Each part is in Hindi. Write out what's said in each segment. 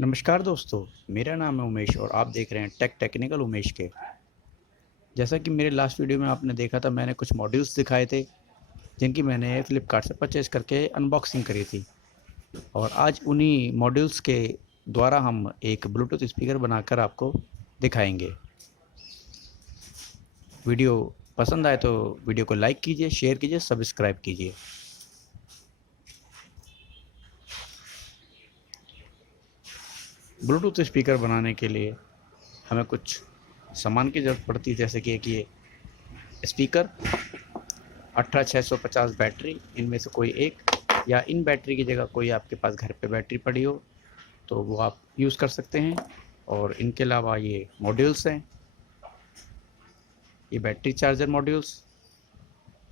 नमस्कार दोस्तों, मेरा नाम है उमेश और आप देख रहे हैं टेक्निकल उमेश के। जैसा कि मेरे लास्ट वीडियो में आपने देखा था, मैंने कुछ मॉड्यूल्स दिखाए थे जिनकी मैंने फ्लिपकार्ट से परचेज़ करके अनबॉक्सिंग करी थी। और आज उन्हीं मॉड्यूल्स के द्वारा हम एक ब्लूटूथ स्पीकर बनाकर आपको दिखाएंगे। वीडियो पसंद आए तो वीडियो को लाइक कीजिए, शेयर कीजिए, सब्सक्राइब कीजिए। ब्लूटूथ स्पीकर बनाने के लिए हमें कुछ सामान की ज़रूरत पड़ती है, जैसे कि एक ये स्पीकर, 18650 बैटरी, इनमें से कोई एक, या इन बैटरी की जगह कोई आपके पास घर पे बैटरी पड़ी हो तो वो आप यूज़ कर सकते हैं। और इनके अलावा ये मॉड्यूल्स हैं, ये बैटरी चार्जर मॉड्यूल्स,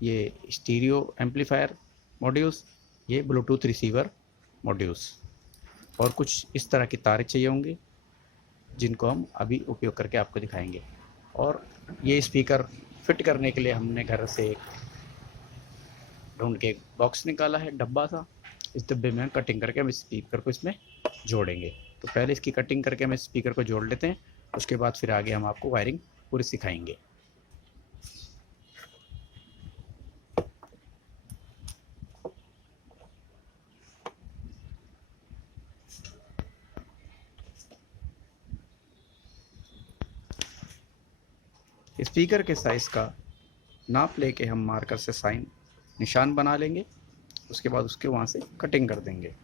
ये स्टीरियो एम्पलीफायर मॉड्यूल्स, ये ब्लूटूथ रिसीवर मॉड्यूल्स, और कुछ इस तरह की तारें चाहिए होंगी जिनको हम अभी उपयोग करके आपको दिखाएंगे। और ये स्पीकर फिट करने के लिए हमने घर से ढूंढ के एक बॉक्स निकाला है, डब्बा सा। इस डब्बे में कटिंग करके हम स्पीकर को इसमें जोड़ेंगे। तो पहले इसकी कटिंग करके हम स्पीकर को जोड़ लेते हैं, उसके बाद फिर आगे हम आपको वायरिंग पूरी सिखाएंगे। स्पीकर के साइज़ का नाप लेके हम मार्कर से साइन निशान बना लेंगे, उसके बाद उसके वहाँ से कटिंग कर देंगे।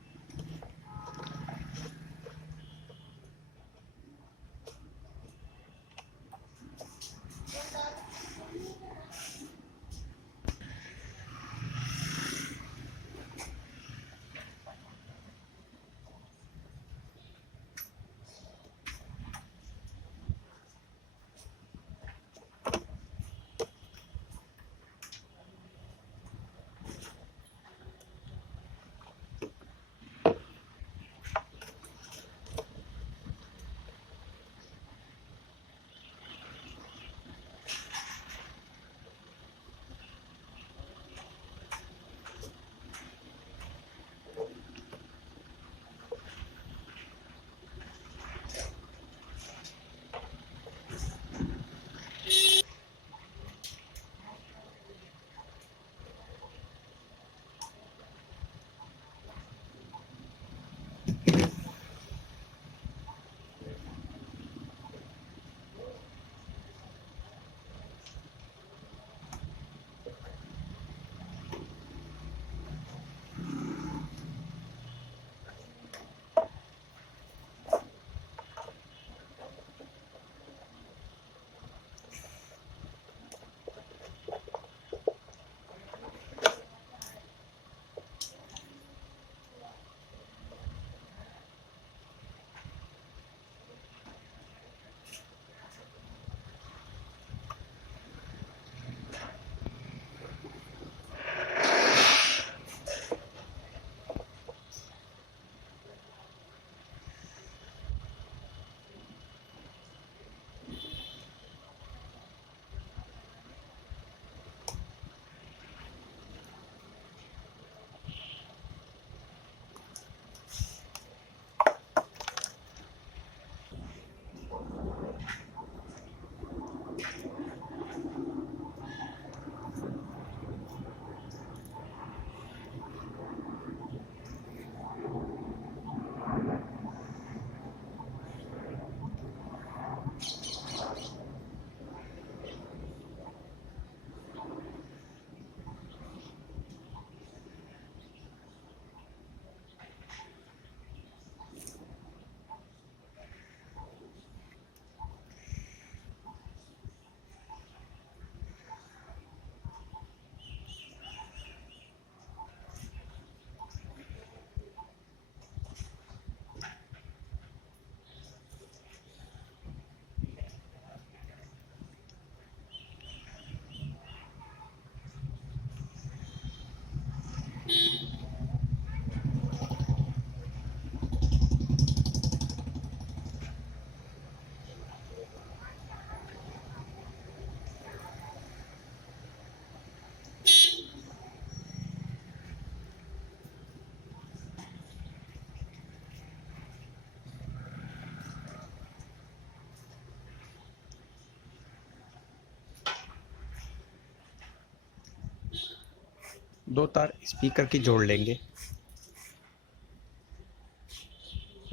दो तार स्पीकर की जोड़ लेंगे,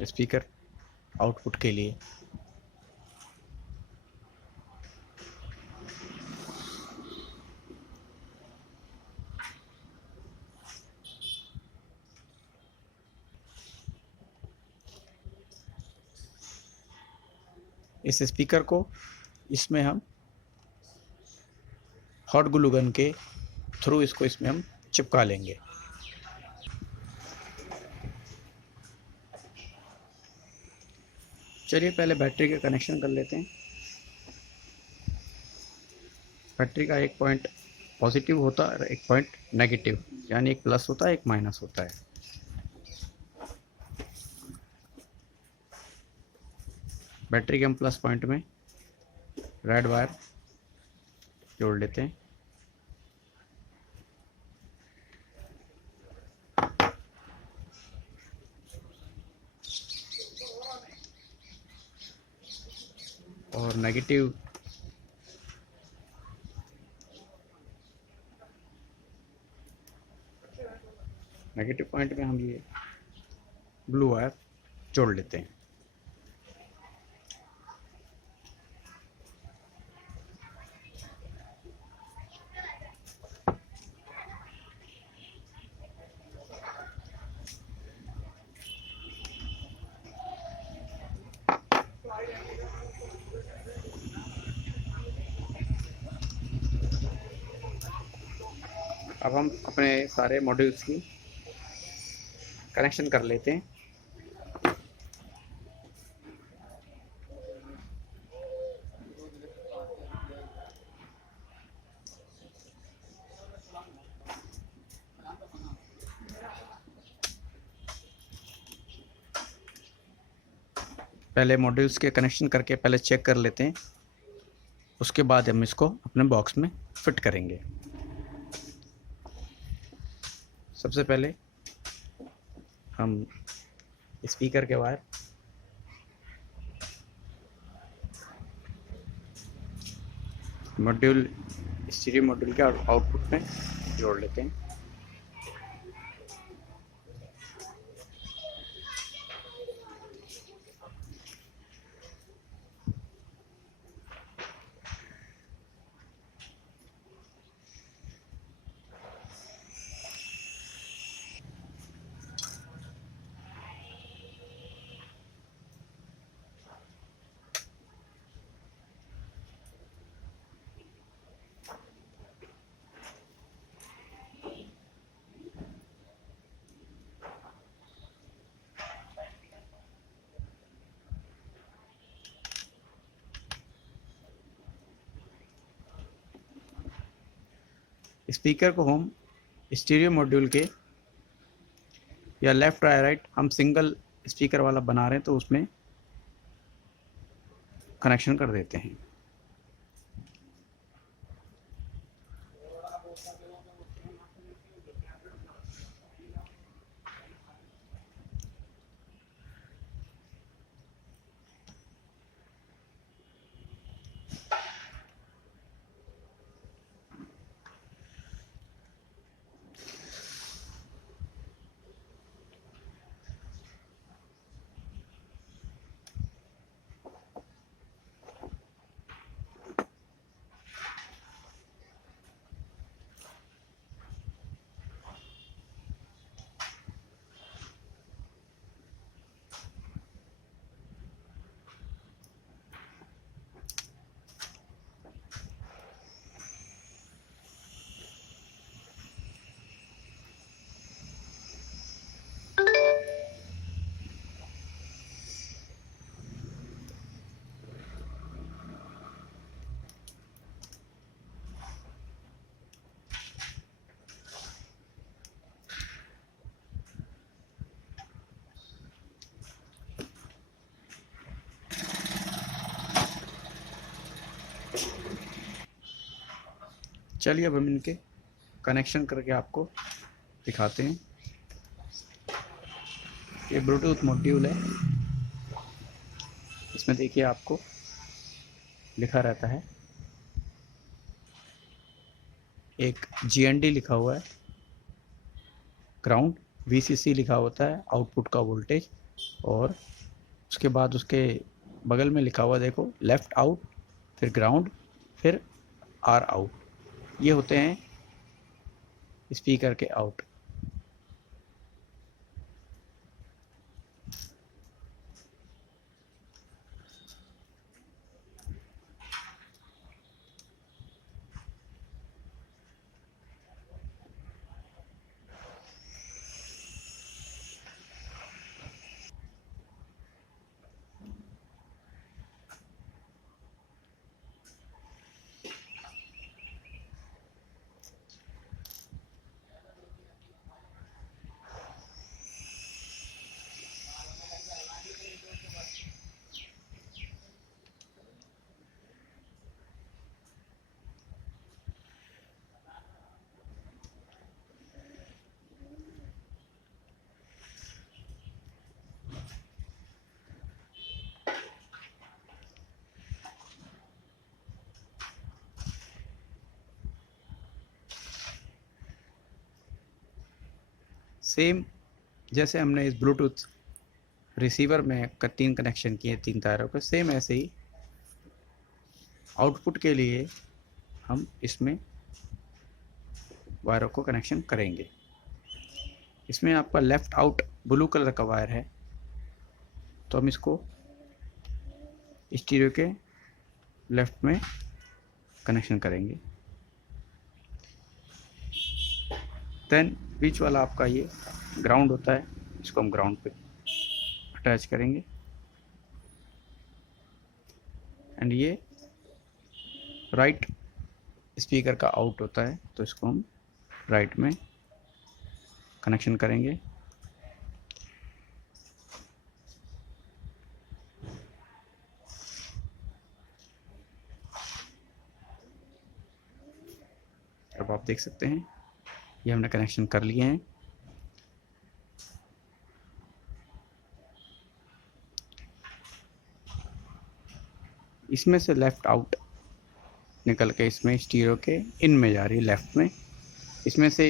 स्पीकर आउटपुट के लिए। इस स्पीकर को इसमें हम हॉट ग्लू गन के थ्रू इसको इसमें हम चिपका लेंगे। चलिए पहले बैटरी का कनेक्शन कर लेते हैं। बैटरी का एक पॉइंट पॉजिटिव होता है और एक पॉइंट नेगेटिव, यानी एक प्लस होता है एक माइनस होता है। बैटरी के हम प्लस पॉइंट में रेड वायर जोड़ लेते हैं। और नेगेटिव पॉइंट में हम ये ब्लू वायर जोड़ लेते हैं। अब हम अपने सारे मॉड्यूल्स की कनेक्शन कर लेते हैं। पहले मॉड्यूल्स के कनेक्शन करके पहले चेक कर लेते हैं, उसके बाद हम इसको अपने बॉक्स में फिट करेंगे। सबसे पहले हम स्पीकर के वायर मॉड्यूल स्टीरियो मॉड्यूल के आउटपुट में जोड़ लेते हैं। स्पीकर को हम स्टीरियो मॉड्यूल के या लेफ़्ट या राइट हम सिंगल स्पीकर वाला बना रहे हैं तो उसमें कनेक्शन कर देते हैं। चलिए अब हम इनके कनेक्शन करके आपको दिखाते हैं। ये ब्लूटूथ मॉड्यूल है, इसमें देखिए आपको लिखा रहता है, एक GND लिखा हुआ है ग्राउंड, VCC लिखा होता है आउटपुट का वोल्टेज, और उसके बाद उसके बगल में लिखा हुआ देखो लेफ़्ट आउट, फिर ग्राउंड, फिर आर आउट। ये होते हैं स्पीकर के आउट। सेम जैसे हमने इस ब्लूटूथ रिसीवर में 3 कनेक्शन किए 3 तारों के, सेम ऐसे ही आउटपुट के लिए हम इसमें वायरों को कनेक्शन करेंगे। इसमें आपका लेफ़्ट आउट ब्लू कलर का वायर है, तो हम इसको स्टीरियो के लेफ़्ट में कनेक्शन करेंगे। देन बीच वाला आपका ये ग्राउंड होता है, इसको हम ग्राउंड पे अटैच करेंगे। एंड ये राइट स्पीकर का आउट होता है, तो इसको हम राइट में कनेक्शन करेंगे। अब आप देख सकते हैं ये हमने कनेक्शन कर लिए हैं। इसमें से लेफ़्ट आउट निकल के इसमें स्टीरियो के इन में जा रही है लेफ़्ट में। इसमें से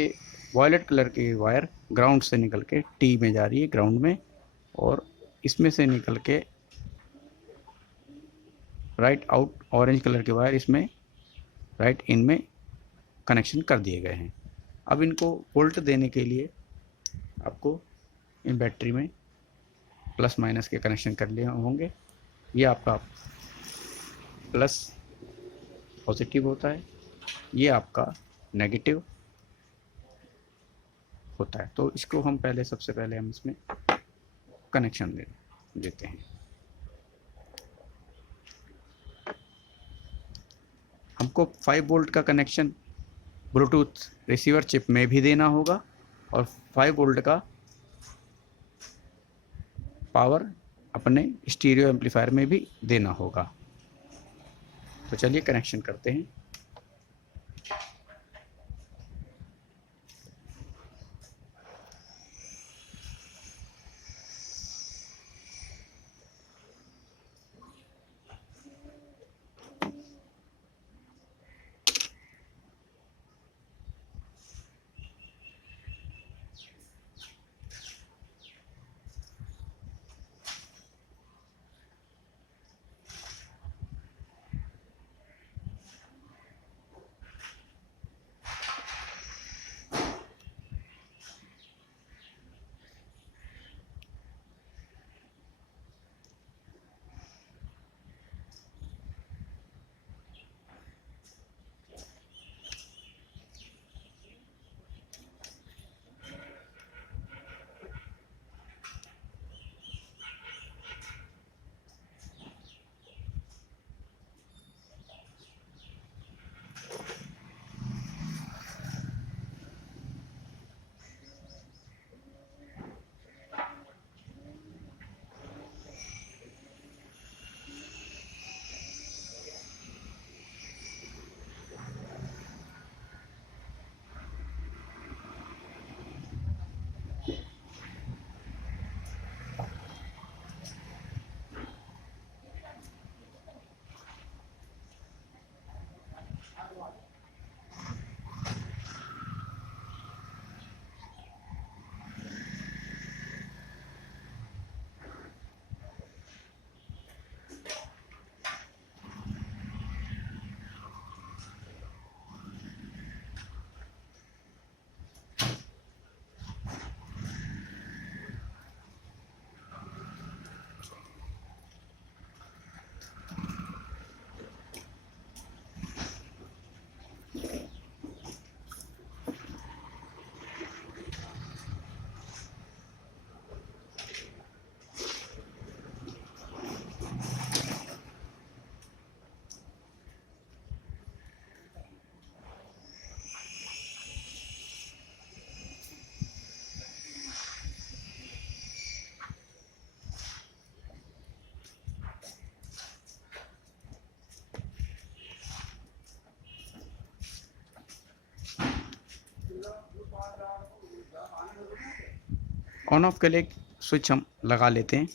वॉयलेट कलर की वायर ग्राउंड से निकल के टी में जा रही है ग्राउंड में, और इसमें से निकल के राइट आउट ऑरेंज कलर के वायर इसमें राइट इन में कनेक्शन कर दिए गए हैं। अब इनको वोल्ट देने के लिए आपको इन बैटरी में प्लस माइनस के कनेक्शन कर लिए होंगे। ये आपका प्लस पॉजिटिव होता है, ये आपका नेगेटिव होता है। तो इसको हम सबसे पहले हम इसमें कनेक्शन देते हैं। हमको 5 वोल्ट का कनेक्शन ब्लूटूथ रिसीवर चिप में भी देना होगा, और 5 वोल्ट का पावर अपने स्टीरियो एम्पलीफायर में भी देना होगा। तो चलिए कनेक्शन करते हैं। ऑन ऑफ के लिए स्विच हम लगा लेते हैं।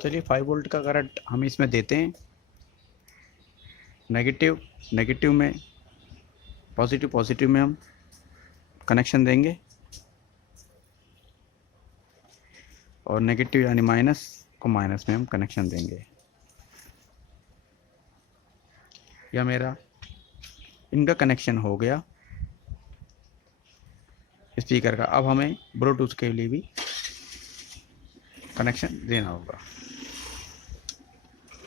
चलिए 5 वोल्ट का करंट हम इसमें देते हैं। नेगेटिव नेगेटिव में, पॉजिटिव पॉजिटिव में हम कनेक्शन देंगे, और नेगेटिव यानी माइनस को माइनस में हम कनेक्शन देंगे। यह मेरा इनका कनेक्शन हो गया स्पीकर का। अब हमें ब्लूटूथ के लिए भी कनेक्शन देना होगा।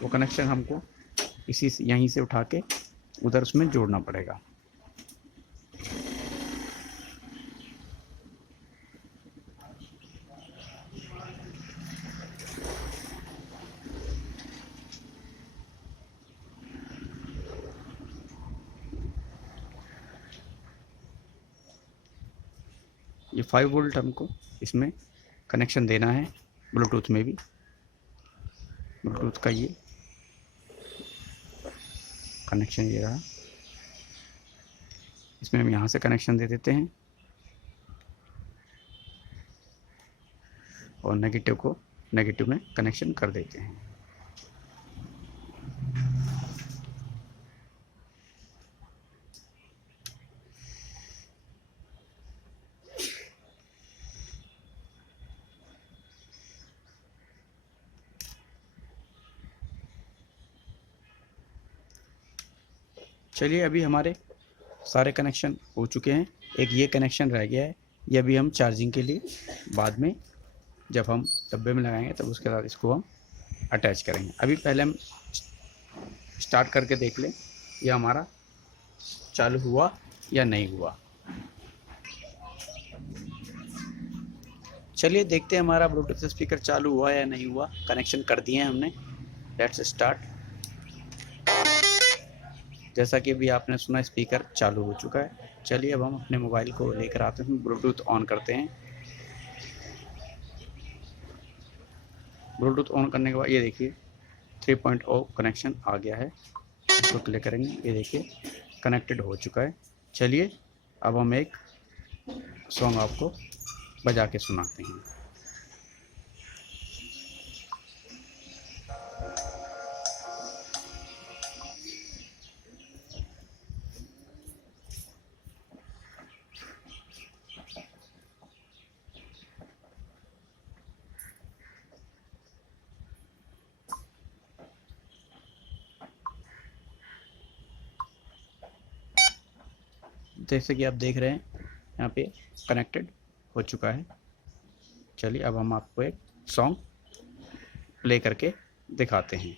वो कनेक्शन हमको इसी से, यहीं से उठा के उधर उसमें जोड़ना पड़ेगा। ये 5 वोल्ट हमको इसमें कनेक्शन देना है, ब्लूटूथ में भी। ब्लूटूथ का ये कनेक्शन ये रहा, इसमें हम यहाँ से कनेक्शन दे देते हैं और नेगेटिव को नेगेटिव में कनेक्शन कर देते हैं। चलिए अभी हमारे सारे कनेक्शन हो चुके हैं। एक ये कनेक्शन रह गया है, ये अभी हम चार्जिंग के लिए बाद में जब हम डब्बे में लगाएंगे तब उसके बाद इसको हम अटैच करेंगे। अभी पहले हम स्टार्ट करके देख लें ये हमारा चालू हुआ या नहीं हुआ। चलिए देखते हैं हमारा ब्लूटूथ स्पीकर चालू हुआ या नहीं हुआ। कनेक्शन कर दिए हैं हमने। Let's start. जैसा कि अभी आपने सुना स्पीकर चालू हो चुका है। चलिए अब हम अपने मोबाइल को लेकर आते हैं, ब्लूटूथ ऑन करते हैं। ब्लूटूथ ऑन करने के बाद ये देखिए 3.0 कनेक्शन आ गया है। इसको क्लिक करेंगे, ये देखिए कनेक्टेड हो चुका है। चलिए अब हम एक सॉन्ग आपको बजा के सुनाते हैं। जैसे कि आप देख रहे हैं यहाँ पे कनेक्टेड हो चुका है। चलिए अब हम आपको एक सॉन्ग प्ले करके दिखाते हैं।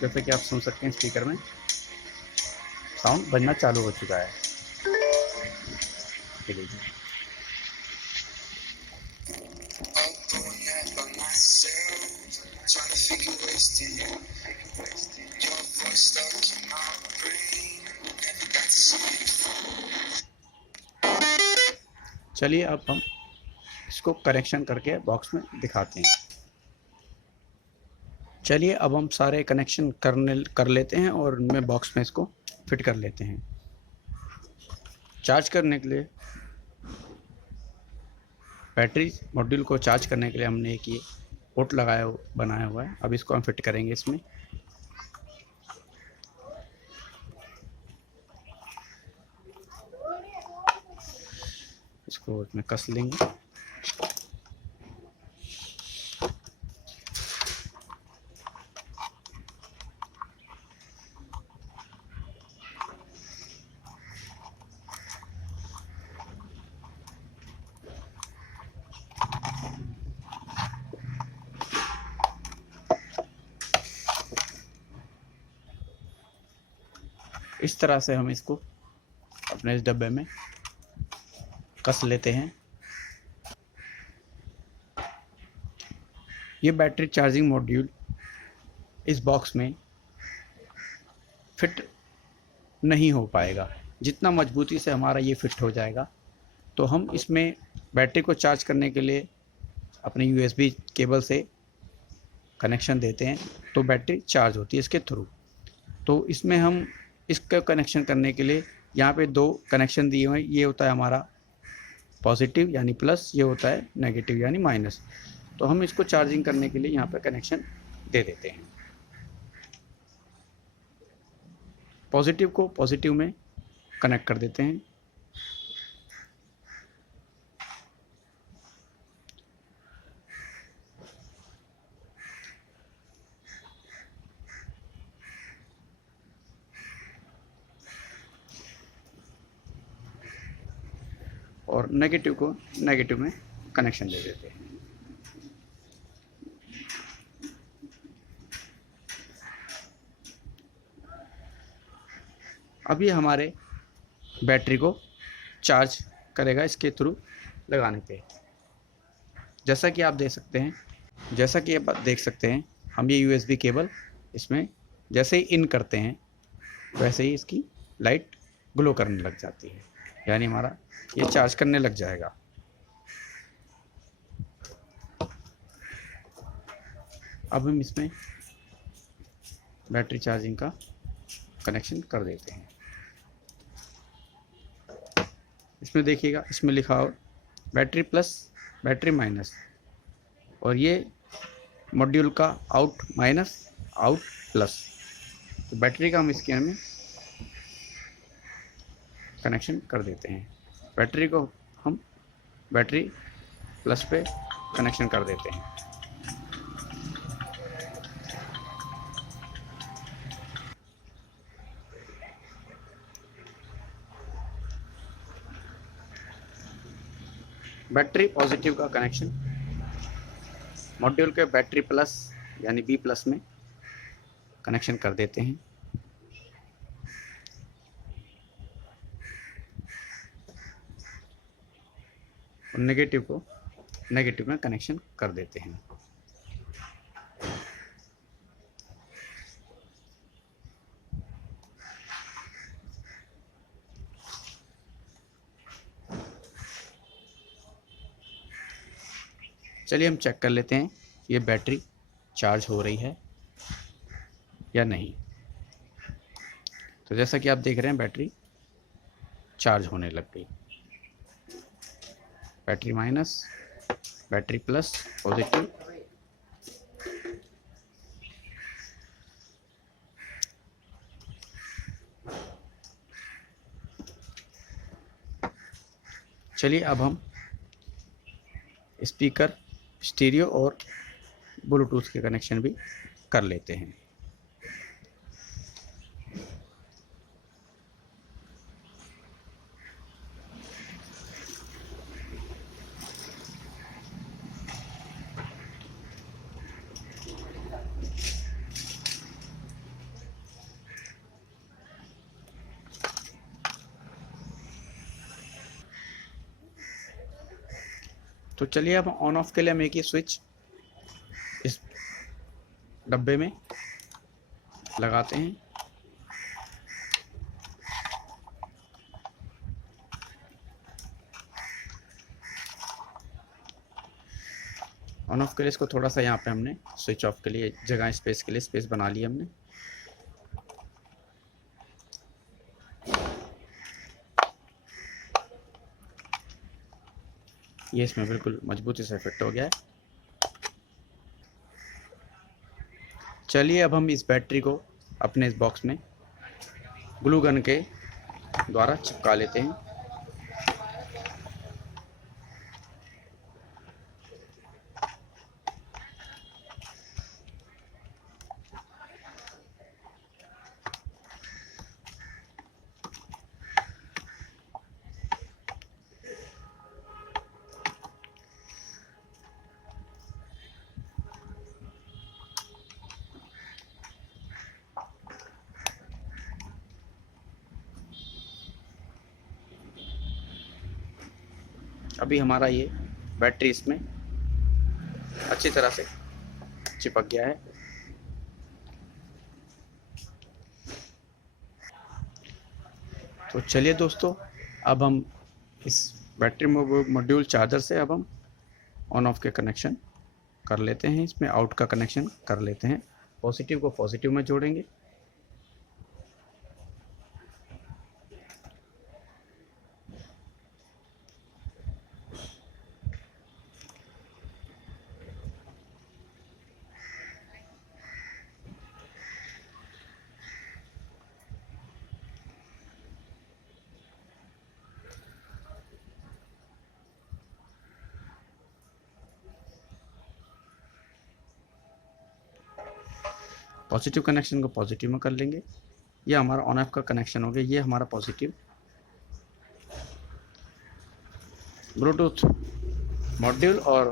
जैसे कि आप सुन सकते हैं स्पीकर में साउंड बजना चालू हो चुका है। चलिए अब हम इसको कनेक्शन करके बॉक्स में दिखाते हैं। चलिए अब हम सारे कनेक्शन कर लेते हैं और उनमें बॉक्स में इसको फिट कर लेते हैं। चार्ज करने के लिए बैटरी मॉड्यूल को चार्ज करने के लिए हमने एक ये पोर्ट बनाया हुआ है। अब इसको हम फिट करेंगे इसमें। इसको इसमें कस लेंगे। इस तरह से हम इसको अपने इस डब्बे में कस लेते हैं। ये बैटरी चार्जिंग मॉड्यूल इस बॉक्स में फिट नहीं हो पाएगा। जितना मजबूती से हमारा ये फिट हो जाएगा, तो हम इसमें बैटरी को चार्ज करने के लिए अपने यूएसबी केबल से कनेक्शन देते हैं, तो बैटरी चार्ज होती है इसके थ्रू। तो इसमें हम इसका कनेक्शन करने के लिए यहाँ पे 2 कनेक्शन दिए हुए हैं। ये होता है हमारा पॉजिटिव यानी प्लस, ये होता है नेगेटिव यानी माइनस। तो हम इसको चार्जिंग करने के लिए यहाँ पे कनेक्शन दे देते हैं। पॉजिटिव को पॉजिटिव में कनेक्ट कर देते हैं। और नेगेटिव को नेगेटिव में कनेक्शन दे देते हैं। अब ये हमारे बैटरी को चार्ज करेगा इसके थ्रू लगाने पे। जैसा कि आप देख सकते हैं, हम ये यूएसबी केबल इसमें जैसे ही इन करते हैं, वैसे ही इसकी लाइट ग्लो करने लग जाती है, यानी हमारा ये चार्ज करने लग जाएगा। अब हम इसमें बैटरी चार्जिंग का कनेक्शन कर देते हैं। इसमें देखिएगा, इसमें लिखा हो बैटरी प्लस, बैटरी माइनस, और ये मॉड्यूल का आउट माइनस, आउट प्लस। तो बैटरी का हम इसके में कनेक्शन कर देते हैं। बैटरी को हम बैटरी प्लस पे कनेक्शन कर देते हैं। बैटरी पॉजिटिव का कनेक्शन मॉड्यूल के बैटरी प्लस यानी बी प्लस में कनेक्शन कर देते हैं। और नेगेटिव को नेगेटिव में कनेक्शन कर देते हैं। चलिए हम चेक कर लेते हैं ये बैटरी चार्ज हो रही है या नहीं। तो जैसा कि आप देख रहे हैं, बैटरी चार्ज होने लग गई। Battery minus, battery plus, positive. चलिए अब हम स्पीकर, स्टीरियो और ब्लूटूथ के कनेक्शन भी कर लेते हैं। तो चलिए अब ऑन ऑफ के लिए हम एक ही स्विच इस डब्बे में लगाते हैं। ऑन ऑफ के लिए इसको थोड़ा सा यहाँ पे हमने स्विच ऑफ के लिए जगह, स्पेस के लिए स्पेस बना ली हमने। ये इसमें बिल्कुल मजबूती से फिट हो गया है। चलिए अब हम इस बैटरी को अपने इस बॉक्स में ग्लू गन के द्वारा चिपका लेते हैं। अभी हमारा ये बैटरी इसमें अच्छी तरह से चिपक गया है। तो चलिए दोस्तों, अब हम इस बैटरी मॉड्यूल चार्जर से अब हम ऑन ऑफ के कनेक्शन कर लेते हैं, इसमें आउट का कनेक्शन कर लेते हैं। पॉजिटिव को पॉजिटिव में जोड़ेंगे। पॉजिटिव कनेक्शन को पॉजिटिव में कर लेंगे। ये हमारा ऑन ऑफ का कनेक्शन हो गया। ये हमारा पॉजिटिव ब्लूटूथ मॉड्यूल और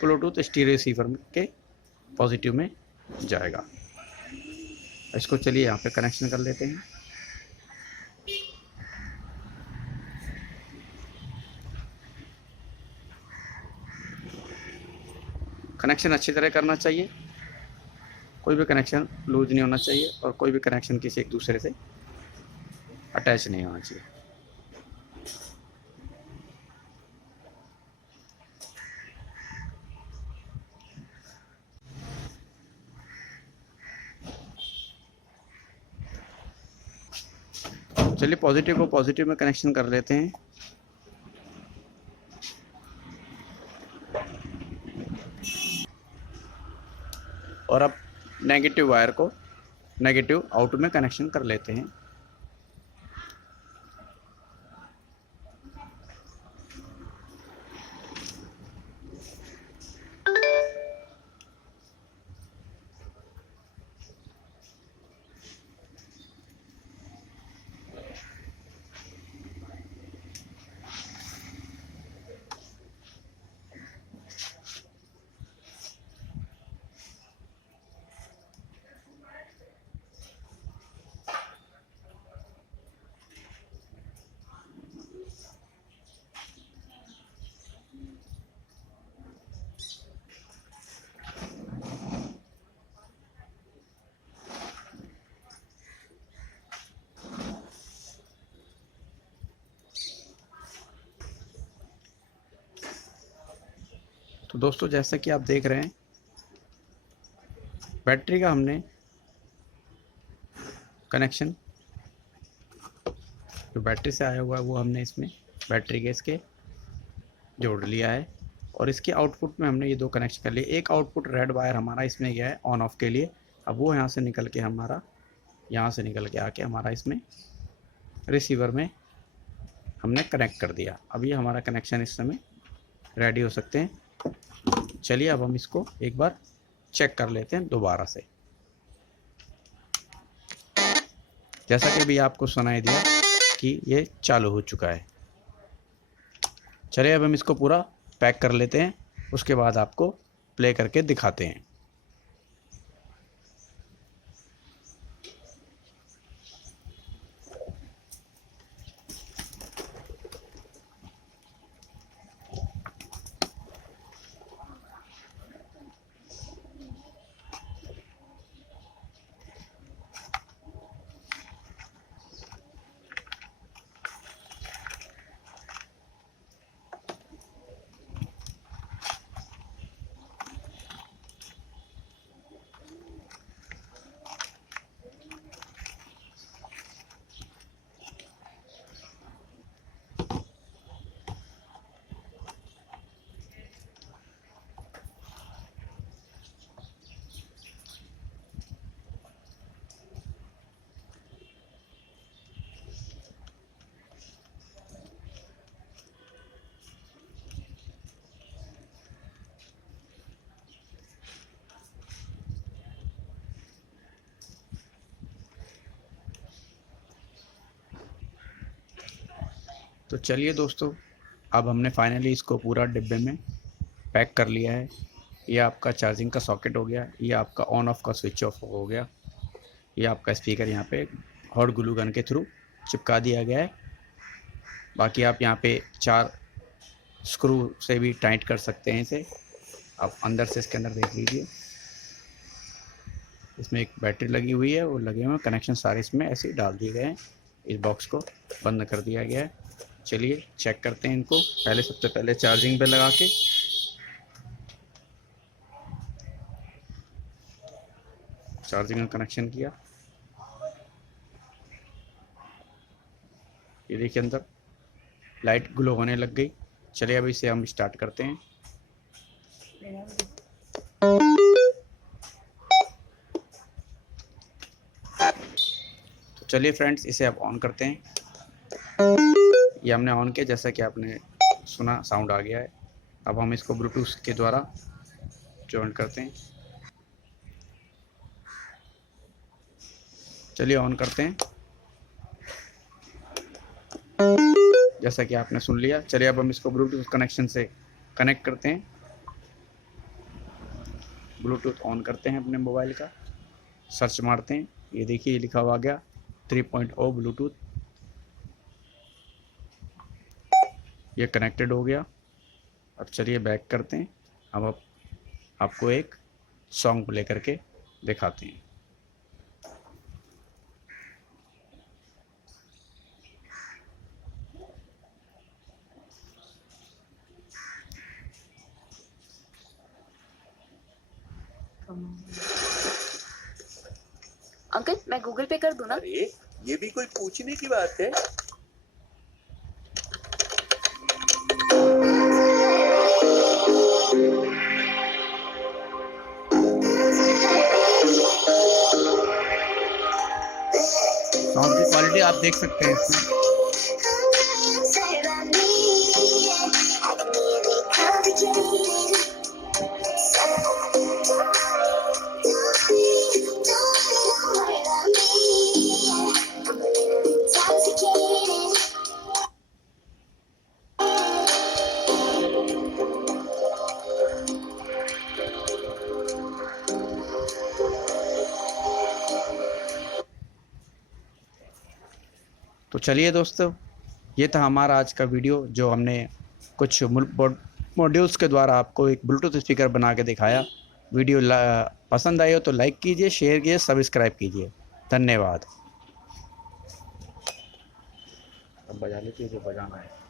ब्लूटूथ स्टीरियो रिसीवर के पॉजिटिव में जाएगा। इसको चलिए यहाँ पे कनेक्शन कर लेते हैं। कनेक्शन अच्छी तरह करना चाहिए, कोई भी कनेक्शन लूज नहीं होना चाहिए और कोई भी कनेक्शन किसी एक दूसरे से अटैच नहीं होना चाहिए। चलिए पॉजिटिव को पॉजिटिव में कनेक्शन कर लेते हैं। और अब नेगेटिव वायर को नेगेटिव आउट में कनेक्शन कर लेते हैं। तो दोस्तों, जैसा कि आप देख रहे हैं, बैटरी का हमने कनेक्शन जो बैटरी से आया हुआ है वो हमने इसमें बैटरी के इसके जोड़ लिया है। और इसके आउटपुट में हमने ये दो कनेक्शन कर लिए। एक आउटपुट रेड वायर हमारा इसमें गया है ऑन ऑफ के लिए। अब वो यहाँ से निकल के आके हमारा इसमें रिसीवर में हमने कनेक्ट कर दिया। अब ये हमारा कनेक्शन इस समय रेडी हो सकते हैं। चलिए अब हम इसको एक बार चेक कर लेते हैं दोबारा से। जैसा कि अभी आपको सुनाई दिया कि ये चालू हो चुका है। चलिए अब हम इसको पूरा पैक कर लेते हैं, उसके बाद आपको प्ले करके दिखाते हैं। तो चलिए दोस्तों, अब हमने फाइनली इसको पूरा डिब्बे में पैक कर लिया है। ये आपका चार्जिंग का सॉकेट हो गया, ये आपका ऑन ऑफ का स्विच ऑफ हो गया, ये आपका स्पीकर यहाँ पे हॉट ग्लू गन के थ्रू चिपका दिया गया है। बाकी आप यहाँ पे 4 स्क्रू से भी टाइट कर सकते हैं इसे। आप अंदर से इसके अंदर देख लीजिए, इसमें एक बैटरी लगी हुई है, वो लगे हुए कनेक्शन सारे इसमें ऐसे ही डाल दिए गए हैं। इस बॉक्स को बंद कर दिया गया है। चलिए चेक करते हैं इनको। पहले सबसे पहले चार्जिंग पे लगा के चार्जिंग में कनेक्शन किया। ये देखिए अंदर लाइट ग्लो होने लग गई। चलिए अब इसे हम स्टार्ट करते हैं। तो चलिए फ्रेंड्स, इसे अब ऑन करते हैं। ये हमने ऑन किया, जैसा कि आपने सुना साउंड आ गया है। अब हम इसको ब्लूटूथ के द्वारा जॉइन करते हैं। चलिए ऑन करते हैं, जैसा कि आपने सुन लिया। चलिए अब हम इसको ब्लूटूथ कनेक्शन से कनेक्ट करते हैं। ब्लूटूथ ऑन करते हैं अपने मोबाइल का, सर्च मारते हैं। ये देखिए लिखा हुआ आ गया 3.0 ब्लूटूथ। ये कनेक्टेड हो गया। अब चलिए बैक करते हैं। अब आपको एक सॉन्ग प्ले करके दिखाते हैं। अंकल, मैं गूगल पे कर दूं ना? अरे ये भी कोई पूछने की बात है। साउंड की क्वालिटी आप देख सकते हैं इसमें। तो चलिए दोस्तों, ये था हमारा आज का वीडियो, जो हमने कुछ मॉड्यूल्स के द्वारा आपको एक ब्लूटूथ स्पीकर बना के दिखाया। वीडियो पसंद आई हो तो लाइक कीजिए, शेयर कीजिए, सब्सक्राइब कीजिए। धन्यवाद। अब बजा लेते हैं जो बजाना है।